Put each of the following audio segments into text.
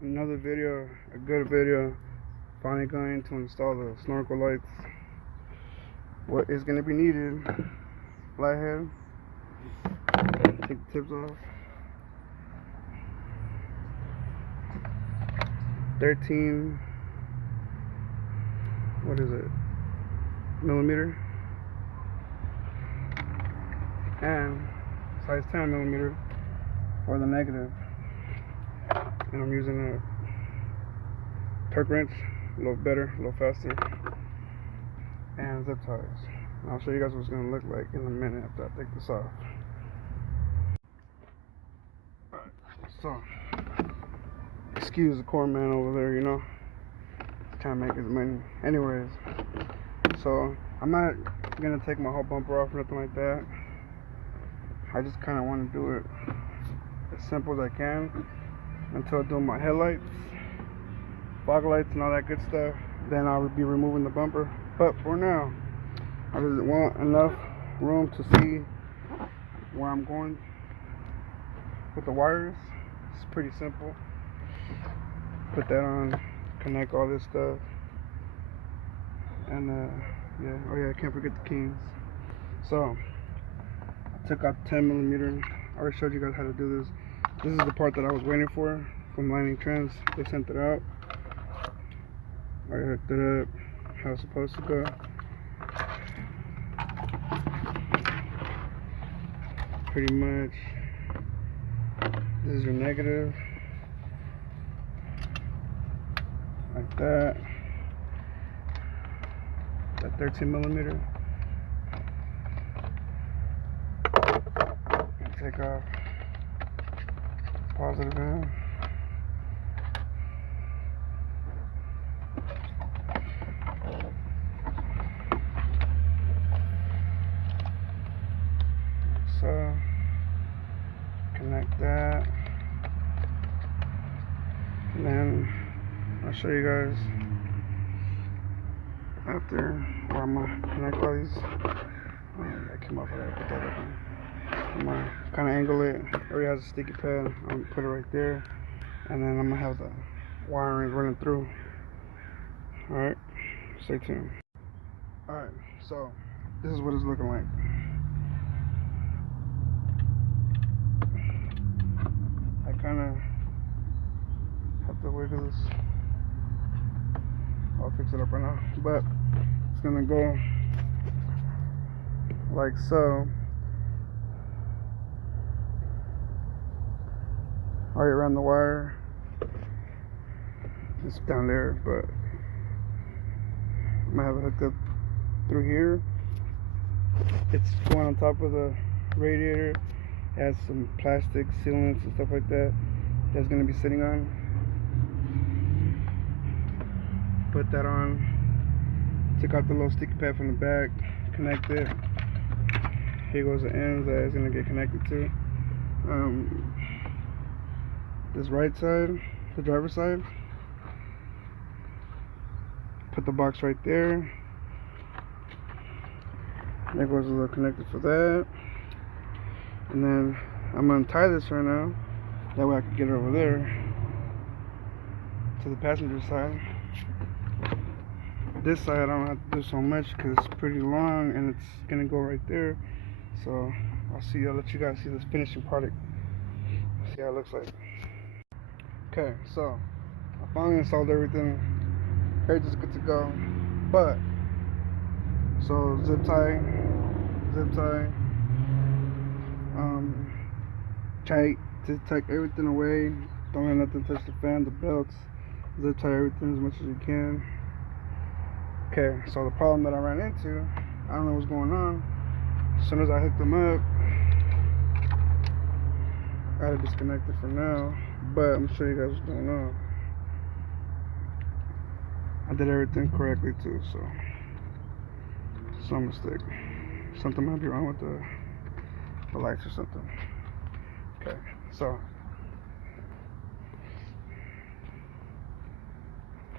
Another video, a good video. Finally going to install the snorkel lights. What is going to be needed? Flathead. Take the tips off. 13. What is it? Millimeter. And size 10 millimeter for the negative. And I'm using a torque wrench, a little better, a little faster, and zip ties. And I'll show you guys what it's going to look like in a minute after I take this off. Alright, so, excuse the corn man over there, you know, he's trying to make his money. Anyways, so I'm not going to take my whole bumper off or nothing like that. I just kind of want to do it as simple as I can until I do my headlights, fog lights, and all that good stuff. Then I'll be removing the bumper. But for now, I just want enough room to see where I'm going with the wires. It's pretty simple. Put that on, connect all this stuff, and yeah. Oh yeah, I can't forget the keys. So I took out the 10 millimeter. I already showed you guys how to do this. This is the part that I was waiting for from Lightingtrendz. They sent it out. I hooked it up how it's supposed to go. Pretty much. This is your negative. Like that. That 13 millimeter. Take off positive end. So connect that, and then I'll show you guys after where I'm gonna connect all these. Oh, that came off. I gotta put that up on. I'm gonna kind of angle it. It already has a sticky pad. I'm gonna put it right there, and then I'm gonna have the wiring running through. Alright, stay tuned. Alright, so this is what it's looking like. I kind of have to wiggle this. I'll fix it up right now, but it's gonna go like so. Alright, around the wire. It's down there, but I'm gonna have it hooked up through here. It's going on top of the radiator. It has some plastic sealants and stuff like that that's gonna be sitting on. Put that on. Took out the little sticky pad from the back. Connect it. Here goes the ends that it's gonna get connected to. This right side, the driver's side, put the box right there. There goes a little connector for that. And then I'm gonna tie this right now. That way I can get it over there to the passenger side. This side I don't have to do so much because it's pretty long and it's gonna go right there. So I'll let you guys see this finishing product. See how it looks like. Okay, so I finally installed everything. Everything's good to go. But so zip tie, tight to take everything away. Don't let nothing touch the fan, the belts. Zip tie everything as much as you can. Okay, so the problem that I ran into, I don't know what's going on. As soon as I hooked them up, I had to disconnect it for now, but I'm gonna show you guys what's going on. I did everything correctly too, so some mistake. Something might be wrong with the lights or something. Okay, so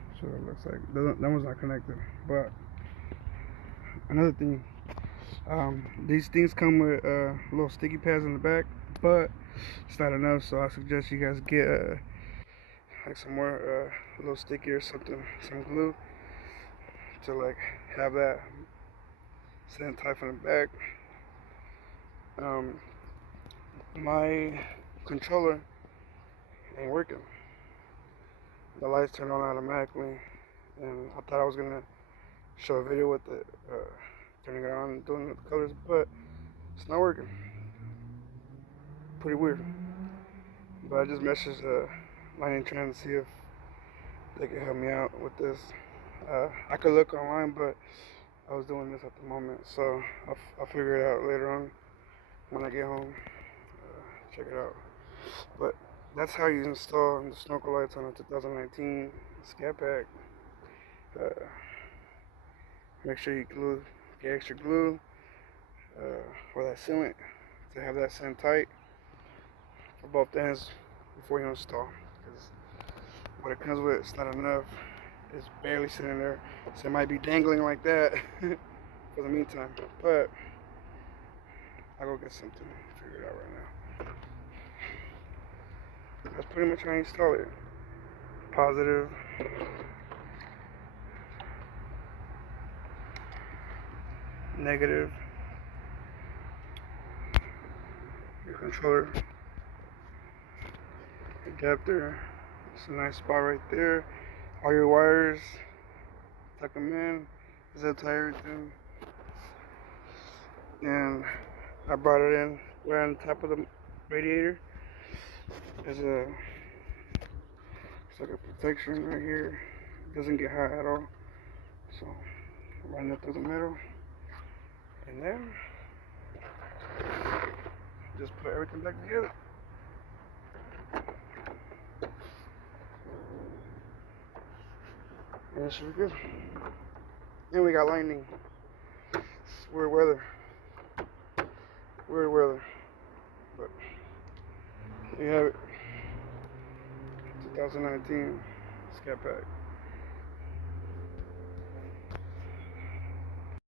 that's what it looks like. That one's not connected, but another thing, these things come with little sticky pads in the back, but it's not enough, so I suggest you guys get like some more a little sticky or something, some glue to like have that sitting tight from the back. My controller ain't working. The lights turn on automatically, and I thought I was gonna show a video with it turning it on and doing the colors, but it's not working. Pretty weird. But I just messaged Lightingtrendz to see if they could help me out with this. I could look online, but I was doing this at the moment, so I'll figure it out later on when I get home. Check it out. But that's how you install the snorkel lights on a 2019 Scatpack. Make sure you get extra glue or that sealant to have that set tight for both ends before you install. Because what it comes with, it's not enough. It's barely sitting there, so it might be dangling like that for the meantime. But I'll go get something figured out right now. That's pretty much how I install it. Positive. Negative. Your controller. Adapter. It's a nice spot right there. All your wires. Tuck them in. Zip tie everything. And I brought it in right on top of the radiator. It's like a protection right here. It doesn't get hot at all. So I run it through the middle. And then just put everything back together. And it should be good. Then we got lightning. It's weird weather. But you have it. 2019 Scatpack.